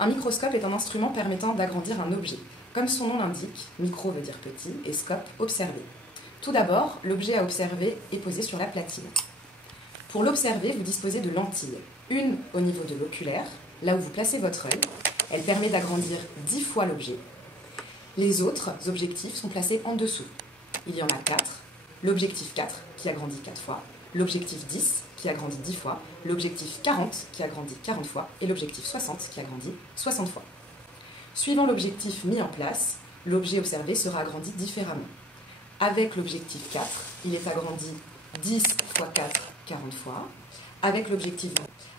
Un microscope est un instrument permettant d'agrandir un objet. Comme son nom l'indique, micro veut dire petit et scope, observer. Tout d'abord, l'objet à observer est posé sur la platine. Pour l'observer, vous disposez de lentilles. Une au niveau de l'oculaire, là où vous placez votre œil. Elle permet d'agrandir 10 fois l'objet. Les autres objectifs sont placés en dessous. Il y en a 4. L'objectif 4 qui agrandit 4 fois, l'objectif 10 qui agrandit 10 fois, l'objectif 40 qui agrandit 40 fois et l'objectif 60 qui agrandit 60 fois. Suivant l'objectif mis en place, l'objet observé sera agrandi différemment. Avec l'objectif 4, il est agrandi 10 fois 4, 40 fois. Avec l'objectif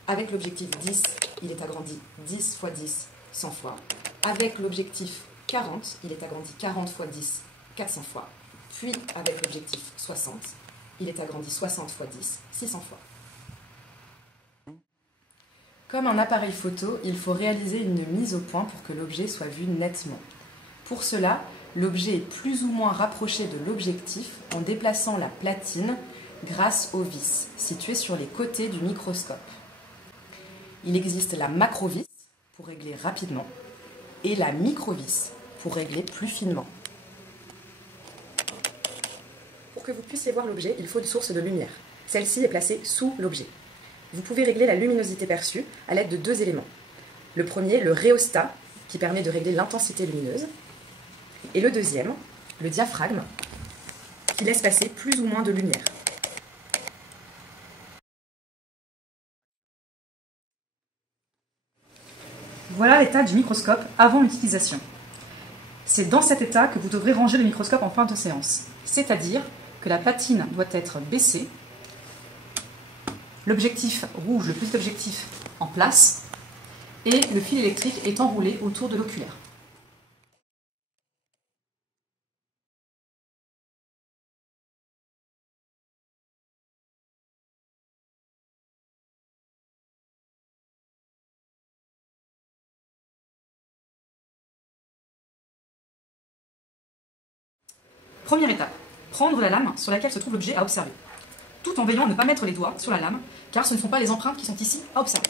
10, il est agrandi 10 fois 10, 100 fois. Avec l'objectif 40, il est agrandi 40 fois 10, 400 fois. Puis, avec l'objectif 60, il est agrandi 60 fois 10, 600 fois. Comme un appareil photo, il faut réaliser une mise au point pour que l'objet soit vu nettement. Pour cela, l'objet est plus ou moins rapproché de l'objectif en déplaçant la platine grâce aux vis situées sur les côtés du microscope. Il existe la macrovis pour régler rapidement et la microvis pour régler plus finement. Pour que vous puissiez voir l'objet, il faut une source de lumière. Celle-ci est placée sous l'objet. Vous pouvez régler la luminosité perçue à l'aide de 2 éléments. Le premier, le rhéostat, qui permet de régler l'intensité lumineuse. Et le deuxième, le diaphragme, qui laisse passer plus ou moins de lumière. Voilà l'état du microscope avant l'utilisation. C'est dans cet état que vous devrez ranger le microscope en fin de séance. C'est-à-dire que la platine doit être baissée, l'objectif rouge, le petit objectif, en place, et le fil électrique est enroulé autour de l'oculaire. Première étape, prendre la lame sur laquelle se trouve l'objet à observer, tout en veillant à ne pas mettre les doigts sur la lame, car ce ne sont pas les empreintes qui sont ici à observer.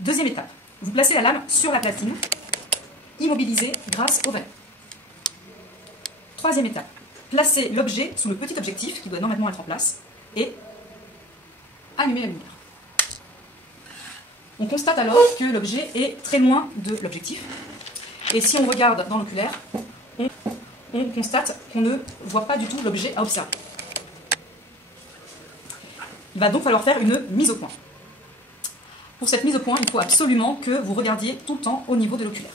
Deuxième étape, vous placez la lame sur la platine, immobilisée grâce au valet. Troisième étape, placez l'objet sous le petit objectif qui doit normalement être en place et allumez la lumière. On constate alors que l'objet est très loin de l'objectif et si on regarde dans l'oculaire, on constate qu'on ne voit pas du tout l'objet à observer. Il va donc falloir faire une mise au point. Pour cette mise au point, il faut absolument que vous regardiez tout le temps au niveau de l'oculaire.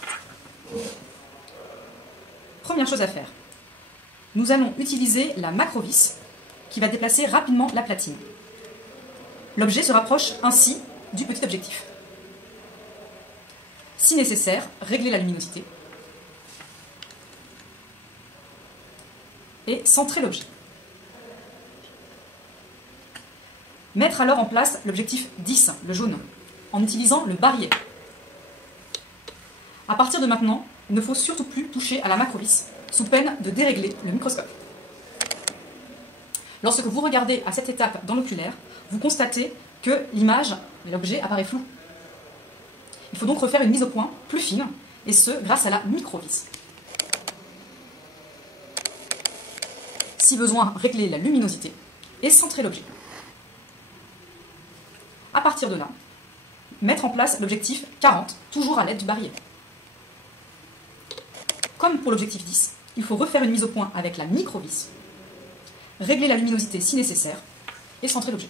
Première chose à faire, nous allons utiliser la macrovis qui va déplacer rapidement la platine. L'objet se rapproche ainsi du petit objectif. Si nécessaire, réglez la luminosité et centrer l'objet. Mettre alors en place l'objectif 10, le jaune, en utilisant le barillet. À partir de maintenant, il ne faut surtout plus toucher à la macrovis, sous peine de dérégler le microscope. Lorsque vous regardez à cette étape dans l'oculaire, vous constatez que l'image, l'objet apparaît flou. Il faut donc refaire une mise au point plus fine, et ce, grâce à la microvis. Si besoin, régler la luminosité et centrer l'objet. À partir de là, mettre en place l'objectif 40, toujours à l'aide du barillet. Comme pour l'objectif 10, il faut refaire une mise au point avec la microvis, régler la luminosité si nécessaire et centrer l'objet.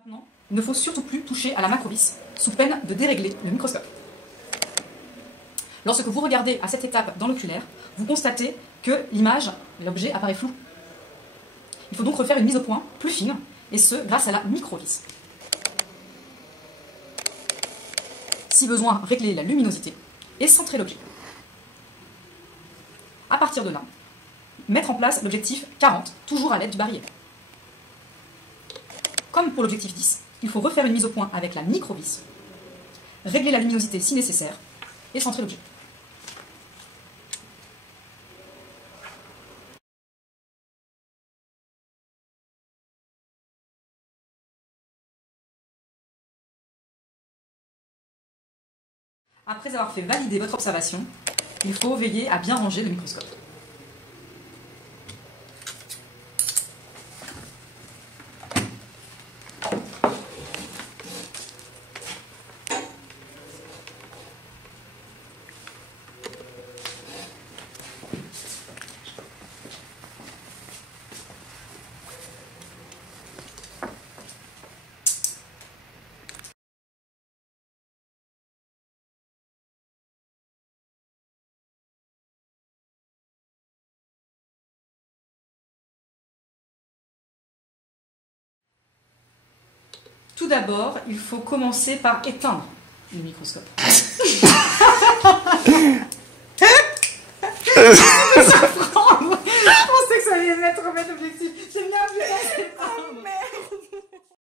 Maintenant, il ne faut surtout plus toucher à la macrovis, sous peine de dérégler le microscope. Lorsque vous regardez à cette étape dans l'oculaire, vous constatez que l'image, l'objet apparaît flou. Il faut donc refaire une mise au point plus fine, et ce, grâce à la micro-vis. Si besoin, régler la luminosité et centrer l'objet. À partir de là, mettre en place l'objectif 40, toujours à l'aide du barillet. Comme pour l'objectif 10, il faut refaire une mise au point avec la micro-vis, régler la luminosité si nécessaire et centrer l'objet. Après avoir fait valider votre observation, il faut veiller à bien ranger le microscope. Tout d'abord, il faut commencer par éteindre le microscope. Je pensais que ça allait mettre au même objectif.